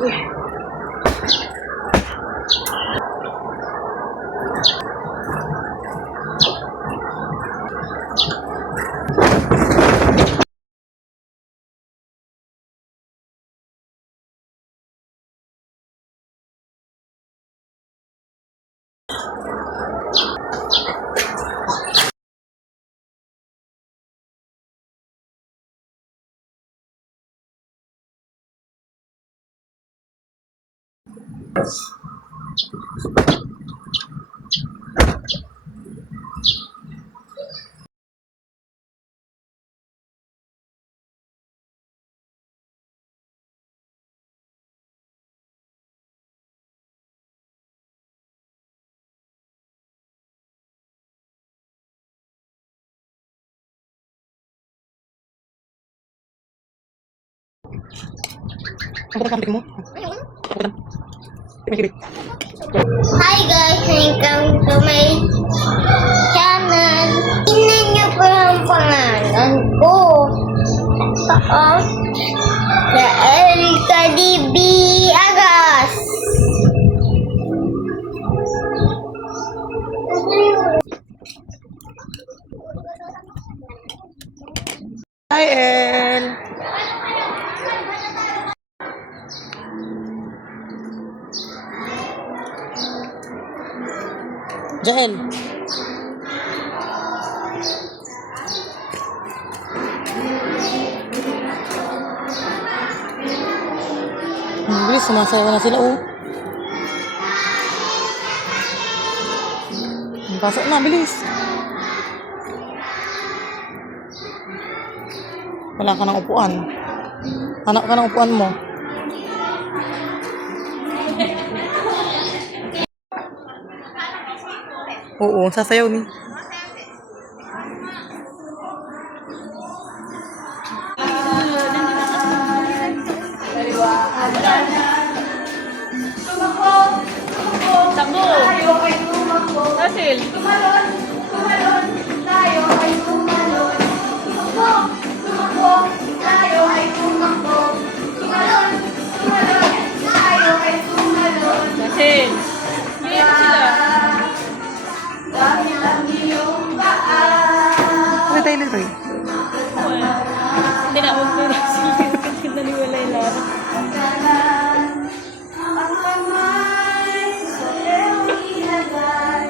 Hi guys, welcome to my channel. Tingnan niyo po ang pangalan ko. Ito na Erika DB Agas. Hi, El. Jael. Bilis, sumasayaw na sila, oh. Pasok na, bilis. Wala ka ng upuan. Hanap ka ng upuan mo. Oo, sasayaw ni. Takbo! Asil! Tumalon! Tumalon! Tayo ay tumalon! Tumakbo! Tumakbo! Tayo ay tumakbo! Tumalon! Tumalon! Tayo ay tumalon! Asil! Umiyak sila! Dahil ang iyong paa. Ano tayo nito eh? Hindi na ako pinagsilip kasi naniwalay lang. Ang kamay sa iyong ilagay.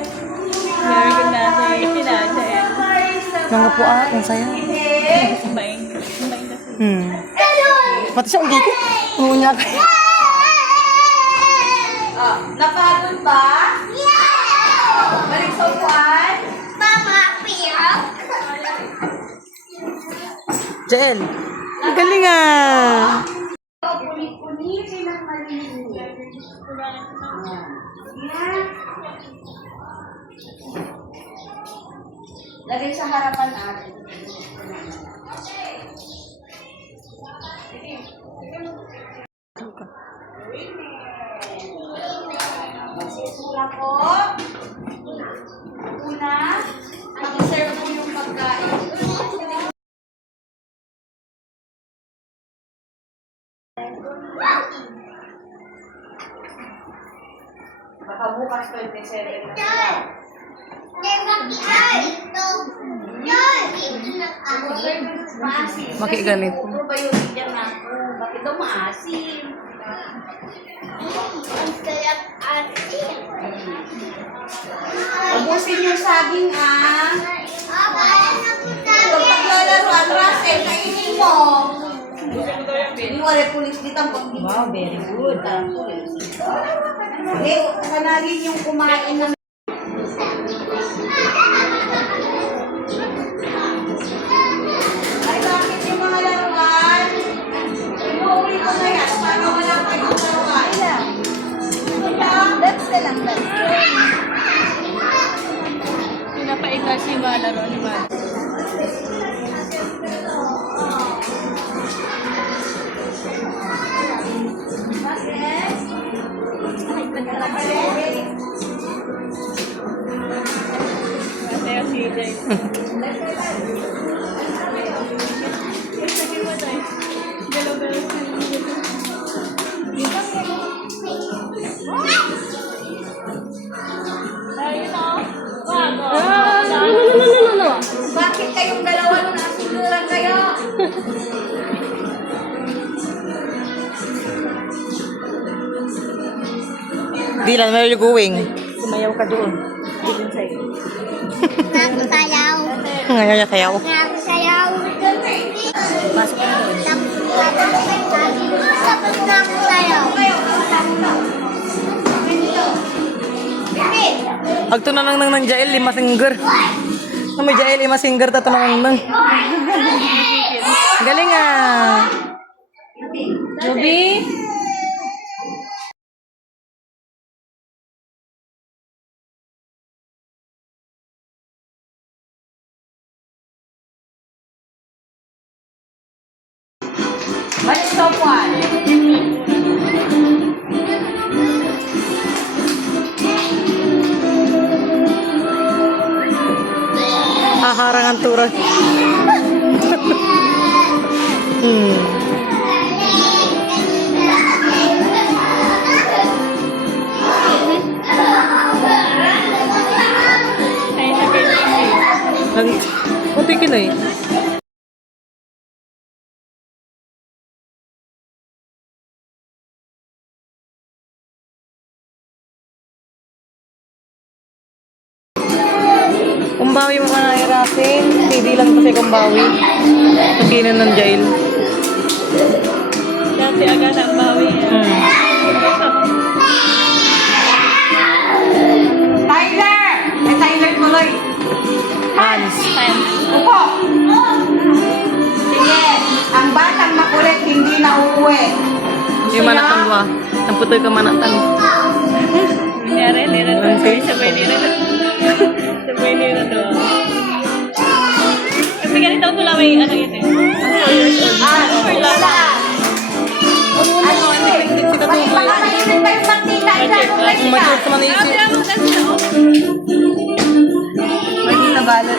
Meron ka na sa pinasa eh. Mga upuan, ang sayaw. Kumain. Kumain na sila. Pati siya umigit. Umunya ka. Napagod ba? Balik sa upuan? Mama, piyak. Jael. Ang galing ah. Puni-punitin ang malinis. Yan. Lagay sa harapan natin. Magsisula po. Una, mag-serve po yung pagkain. Baka bukas 27 na sila. Bakit ganito? Probiotic yan ako. Bakit daw maasim? Ubusin yung saging ah. Kapag paglalaruan, Russell, kainin mo. Iwala pulis dito ang pagdito. Wow, very good. Hindi, sanagin yung kumain ng ay, bakit yung mga laruan? Inuwi ko na yan. Para wala pa yung laruan. That's the lang. Pinapaiga si Malaro ni Mal. Masaya si Jay. Galaw-galaw si Jay. Dylan, where are you going? Sumayaw ka doon. Doon sa'yo. Nagsayaw. Ngayon niya sayaw. Nagsayaw. Pasok ka na doon. Tapos nagsayaw. Agto na lang nang Jael, 5 singer. May Jael, 5 singer, tato na lang nang. Galing ah. Ruby? What's top one? Haharang ang tura. Ay, sa kay Kunti ka na eh. Kumbawi mo ka na irasin. Hindi lang kasi kumbawi. Pagkinan ng jail. Dati agad ang bawi niya. Tyler! May Tyler tuloy. Hans. Upo! Sige, ang batang makulit hindi na uuwi. Yung manatan ba? Ang putoy ka manatan. Nangyari, nila doon. Sabay nila doon. Sabay nila doon. Kasi ganito ako lang may ano yun eh. Wala. Pakakainin tayo sa tita. Mature sa manisip. Maldita balot.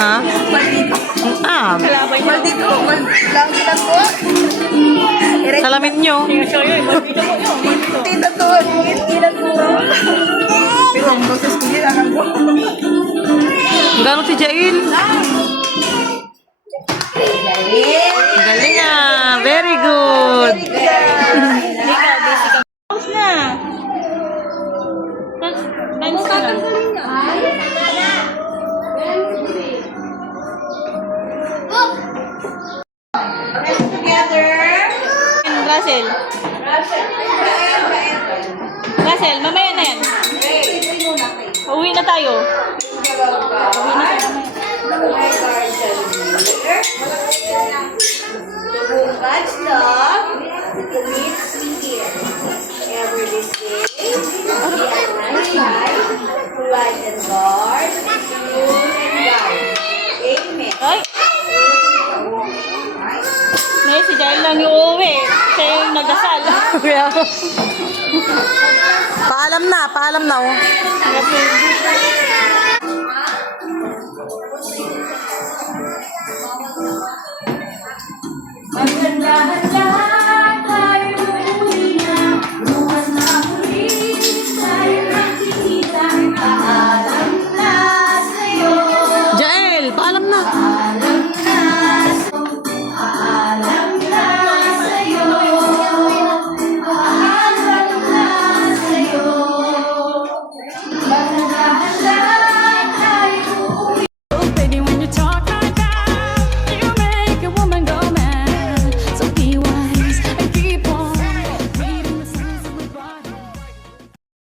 Ha? Ah. Kalabay niya. Maldito. Lagi na po. Salamin nyo. Show yun. Dito mo yun. Dito. Tita to. Hindi na po. Pero ang boses ko yun. Ang po. Gano'n si Jail? Galing ah. Very good. Tapos na. Bench na. Together. Russell. Russell, mamaya na yan. Uwi na tayo. Much love to meet me here. Every day, be at my side, to light and guard, rule and guide. Amen. Ay! Nay, si Jael lang yung uuwi. Siya yung nagdasal. Kaya, paalam na. Paalam na oh. Ang ganda-ganda